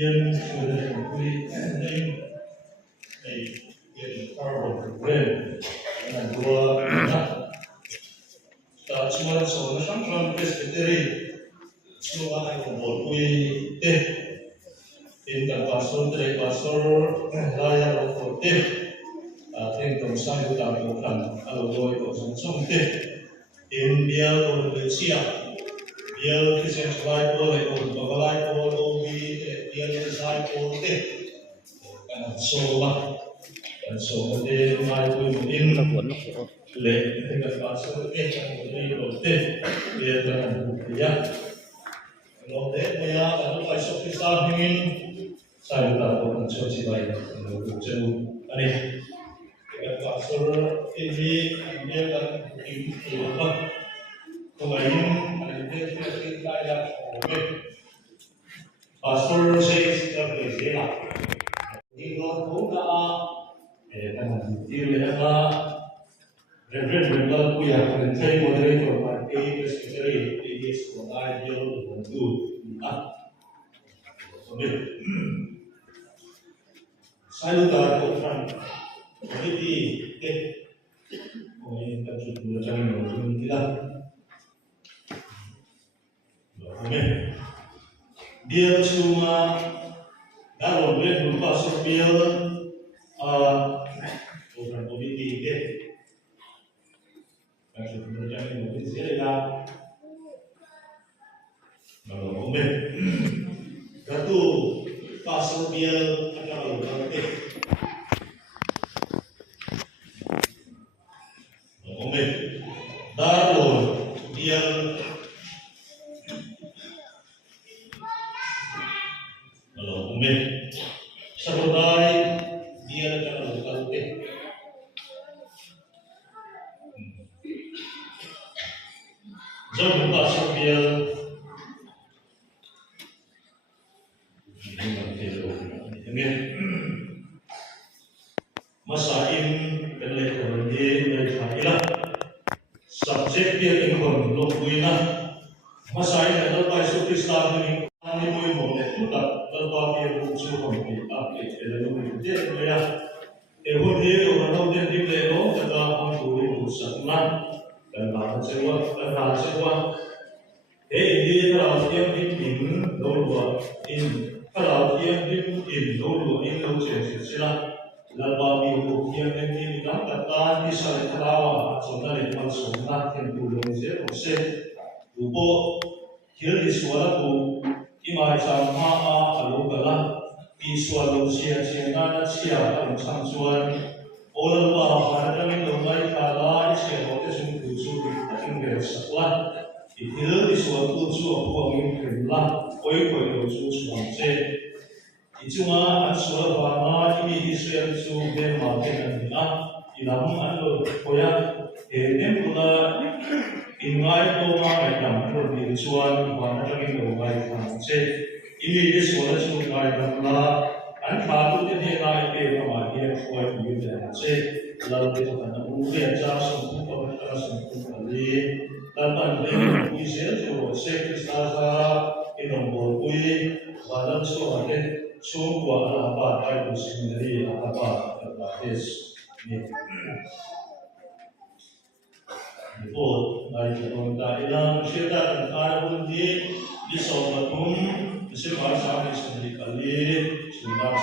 yên cho nên quy nên này hiện power brain là đua ta chuan số nó sắm trong presbytery chuan ai cũng một quy tê in cả pastor laya một một tê thêm tổng sai của đạo một lần alo đôi của chúng trong tê in bia của người chia bia cái xem slide của lại của lại của đâu đi bia cái slide của tê số ba số tê mai của in lệ thì các pastor tê trong một đi đầu tê bia là một bia Long deh punya kalau kai sofistan ingin saya tahu kan cuci baik untuk jauh ani kita pasal ini dia kan itu apa kemarin ada kita yang oke pasal saya sudah bersila ini kalau kan itu apa Reverend punya penelitian moderator partai presbytery di sekolah jauh untuk saya lupa tuhan jadi ini kita sudah jangan mungkin tidak dia cuma dalam beberapa sosial bukan politik Jangan mungkin saya dah kalau satu pasal dia akan berarti darul dia kalau sebagai dia akan berarti Jangan pasal dia masain pelekor dia berkaitan subjek dia ingin lokuina masain adalah pasal Kristen ini kami mau itu tak lepas dia bukan kami tapi dalam dia dia dia orang dia di dalam kita perlu bersama dan bahasa dia kalau dia bikin dulu kalau dia bikin dulu itu sila lalu dia bikin kata di sana kelawa soalnya itu soalnya yang dulu saya lupa dia di suara tu imai sama kalau kalah di suara siapa siapa samsuan orang bahagia dengan orang kalah siapa itu semua tinggal sekolah itu di suatu suami kerja koi suami itu mah suara bapa ini Israel sudah makan di dalam anu koya ini pula ingai koma macam itu suara bapa lagi orang ini di suara suami dalam Anfatu jadi naik ke kamar dia kuat juga lalu kita kena mungkin cara sempurna cara sempurna kali dan dia bisa juga sekretariat inombor kui badan suara semua apa itu sendiri apa terbatas ini itu dari kita ilang cerita tentang di sobatun Sebab sendiri kali sudah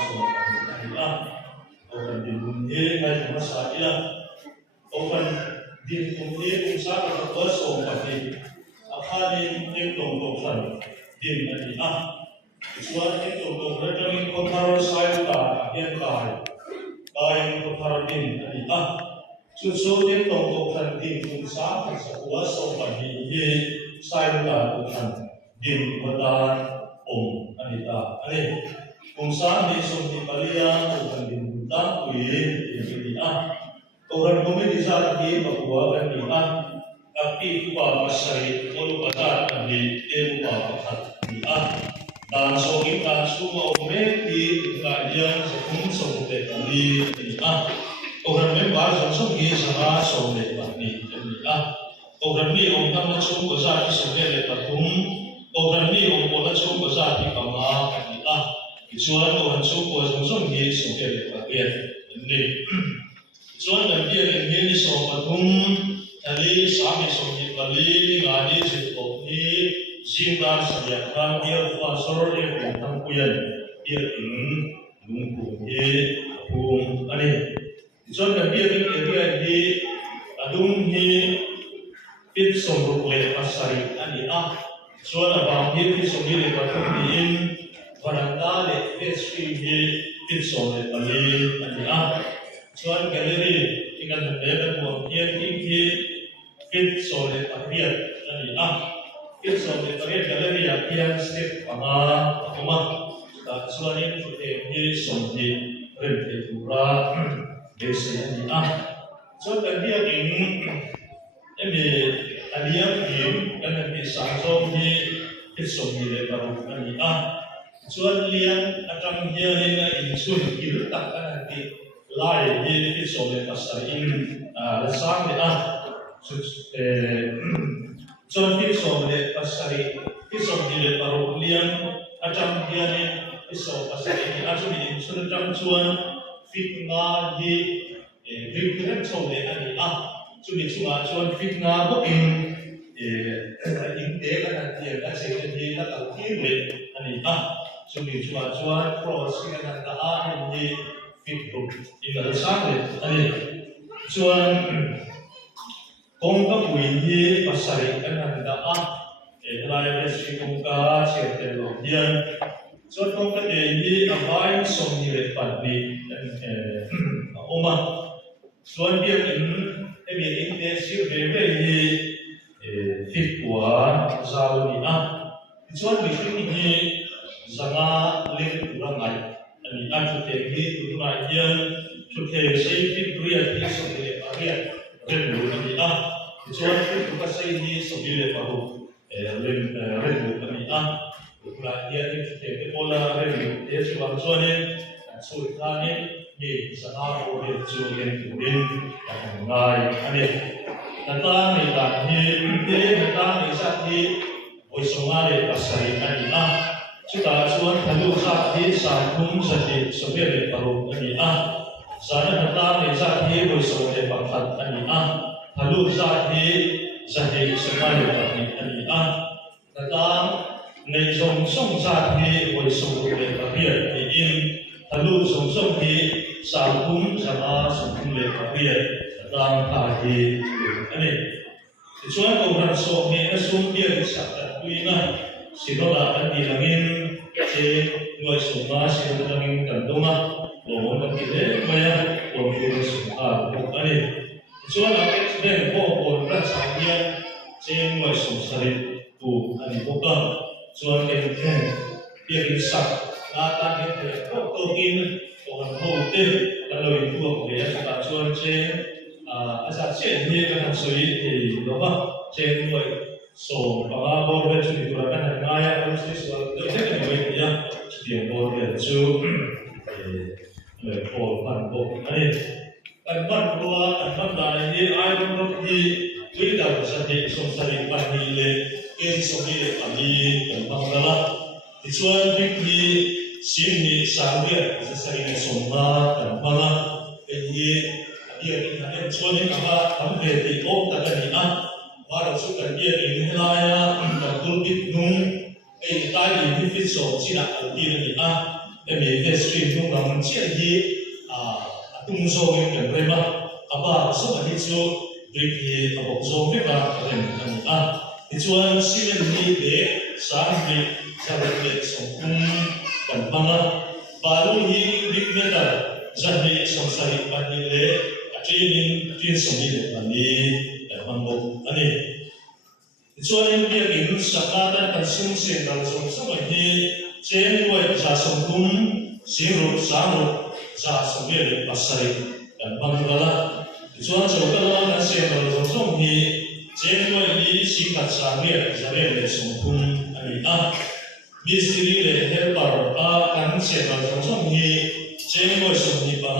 sudah orang di dunia ada masalah orang di dunia usaha terus orang di apa yang tongkol di mana suara itu tongkol dari kota saya yang kaya kota di mana susu yang tongkol di usaha sebuah orang di saya bukan di kota Anita, Kungsa ni sumpi palia, bukan dibuta, kuih, ini orang komedi saat ini bahwa kan kita, tapi kuah masai, kalau pada kami kuah pakat kita, dan so kita semua komedi kajian sebelum sampai kali kita, orang memang langsung sama sampai kali kita, orang ni orang macam besar sampai lepas orang ni orang pun cuma besar di kamar kita chuan o han chu ko zong hi so ke le pa ke ni chuan kan bia ke ni so pathum ali sami so ni pali nga ni chi to ni singa sabia kan dia fa sor e tam puyan dia in lung ku he hum ani chuan kan bia ke hi adum hi pit som ru le pasari ani chuan abang hi pit som ni le pathum ni in varanda le pastry hi pit som le pali ani chuan gallery ingan le ka tu hian hi pit som le pariat ani pit som le pariat gallery a hian step anga akuma ta chuan in tu te hi som hi rem te tura be se ani chuan kan dia in emi aliam hi kan ki sang som hi pit som hi le paru ani chuan liam atang hian in chun kil tak kan ti lai hi pit som le pasar in la sang le chuan pit som le pasari pit som hi le paru liam atang hian pit som pasari in chu in chun tang chuan fit nga hi ring ren som le ani chu ni chunga chuan fit nga bo in te kan ti ka se ni la ta ki le ani chu ni chunga chuan cross kan ta ni fit bo in la sang le ani chuan kong ka pui hi pasari kan ta la ya si kong ka che te lo hian chuan kong ka te hi avai som ni le pan ni oma chuan bia in emi in te sir ve hi fit kwa zau ni chuan mi hring hi zanga ling turangai ani chu te hi turangai hian chu te sei fit ria hi so le paria ren lu ani chuan fit ka sei hi so le paru ren lu ani turangai hian chu te pola ren lu te chuan chu thani ni zanga ko le chu len turin ngai ani tata ni ta hi te tata ni sa hi oi songa le pasai ani chu ta chuan thalu sa hi sa thum sa hi so le paru ani sana tata ni sa hi oi so le pakhat ani thalu sa hi sa hi songa le ani tata nei song song sa hi oi so le papiat ni in thalu song song hi sa thum sama song le papiat tang tha hi ani chuan ko ran so me na sum dia ki sa ta tuina sinoda kan di langin che noi so ma se langin kan donga lo mon kan le maya ko fi so ko ani chuan a ke ben ko ra sa dia che noi so sari tu ani ko ka chuan ke dia ki sa la ta ke ko kin ko han ho te la lo in tu ko ya sa chuan che asa chen hi kan soi thì đó ba chen người so ba bo ve chu ni tu kan na ya kan si so de te ni we ya ti bo ve chu le ko pan bo ai kan ban ko an ban da ni ai bo hi we da sa ni so sa ni pa ni le ke so ni le pa ni kan ba da la ti chuan big ni sin ni sa ve sa sa ni so na kan ba la hi dia ni kan chuan ni ka am ve ti o ta kan ni para su kan dia in helaya kan tul bit nung ei tai ni fit so chi na al ti ni emi ve stream nung ram chi hi tung so ni kan rema aba so ma hi chu big hi abo so ve ka kan ni ti chuan simen ni de sa ni sa ve so kan panga baru hi big meta zahni samsari panile training tin somi le ani mambo ani chuan dia in sakata kan sum se dal som som hi chen wai sa som kum siru samu sa som le pasai kan bangala chuan chokala kan se dal som som hi chen wai ni sikat sa me zare le som kum ani mistri le helper kan se dal som som hi chen wai som ni pa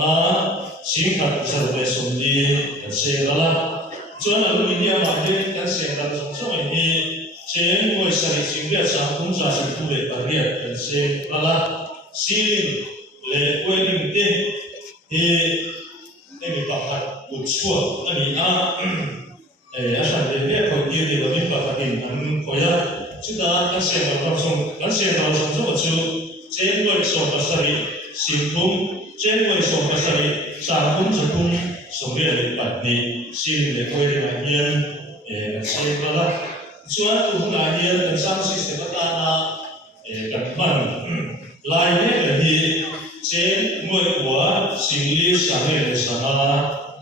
singkat sarve somni se lala chuan a lu india ma de kan se dal som som hi chen ngoi sari singria sa kum sa sa tu le paria kan se lala Sin le wedding te he emi pakat utsua ani asan de ko ye de bami pakatin an koya chuda asen no song so chu chen boy so pasari simpum chen boy so pasari sa kum so le patni sin le wedding a hian se bala chuan tu na hian kan sang system ta na kan man lai ne le hi chen moi wa singli sa le sa na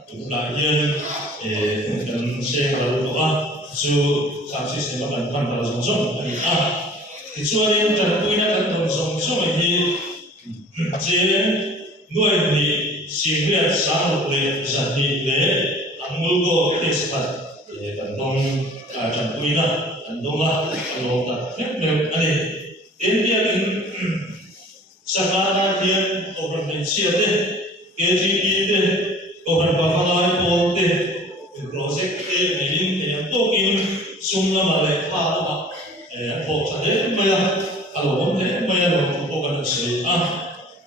tu na hian kan se bala tu chu sang system kan kan ta song ani ti chuan kan puina kan ton song hi chen moi ni singli sa le sa ni le amul go tespat kan dong kan puina kan donga alo ta ani India in Sakana Dian over Mensiate, KGB, over Babalai Pote, project, meaning they are talking Sumla Malay Pada, Pocade, Maya, Alone, Maya, Pogan say,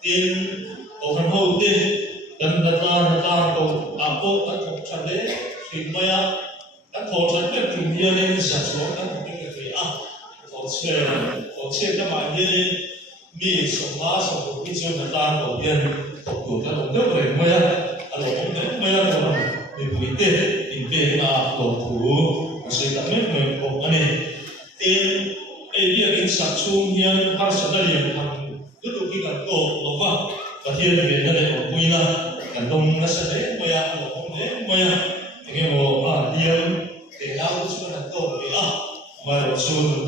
in over Hote, then the Tarko, Apo, Pocade, Maya, that Pocade, to hear in such work and Oce các bạn như mi sống hóa sống của cái chuyện là ta đầu tiên của các đồng nước về mây anh cũng thấy mây rồi mình quý tê mình tê là cầu thủ sẽ tập hết mình của anh ấy tên ấy là sản xuất hiện har sản xuất hiện hàng rất là cái cần cầu đó và thiên về cái này của quý là cần đông nó sẽ đấy mây anh cũng thấy mây thì cái mùa thiên để nào cũng sẽ là cầu để mà xuân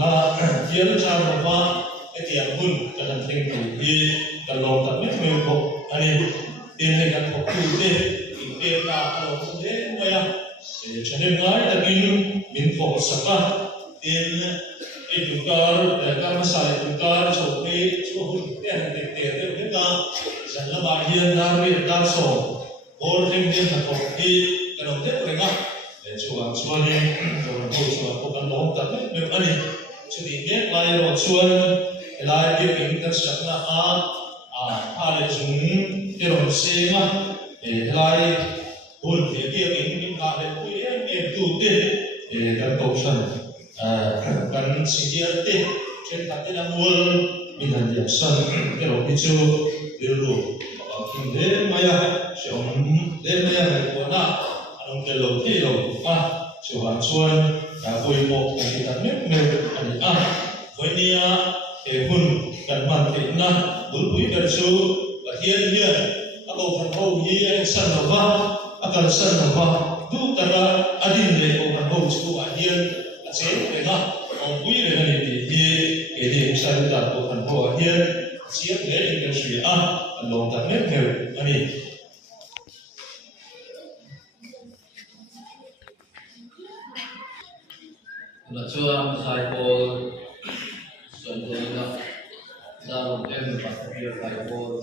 hiến ra một hoa cái tiền hun cái thằng sinh thì cái lòng tập nhất mình học anh tiền này cái học cụ thể thì tiền là học cụ thể vậy cho nên nói là mình học sắp tiền cái chúng ta cái mà sai chúng ta cho cái số hun tiền tiền chúng ta rằng là bài hiến ra biết ra sổ bốn thêm tiền là học cái đồng nhất của anh chuan chuan rồi chuan ko kan lo ta me ani chudi me lai ro chuan lai ke ping ta sakna a le chung ke ro se ma lai hul ke ping ka le ku e tu te kan to san kan singia te chen ta te na mul min han dia san ke ro ki chu le ro king le maya shom le maya ko na ông cái lồng cái lồng chiều hàng xuân vui bộ thì đặt nước mềm anh với nia để hun cần mặn thì na bún bún cần su và thiên nhiên các bộ phận hậu như anh sân hậu cần sân hậu tu tara adin để bộ phận hậu chú anh hiền chế để ông quý để này thì cái điểm sân đặt bộ phận hậu hiền chiếc để những cái chuyện lồng đặt nước mềm anh là chưa sai cô xuân tôi đã ra một cái mặt kia sai cô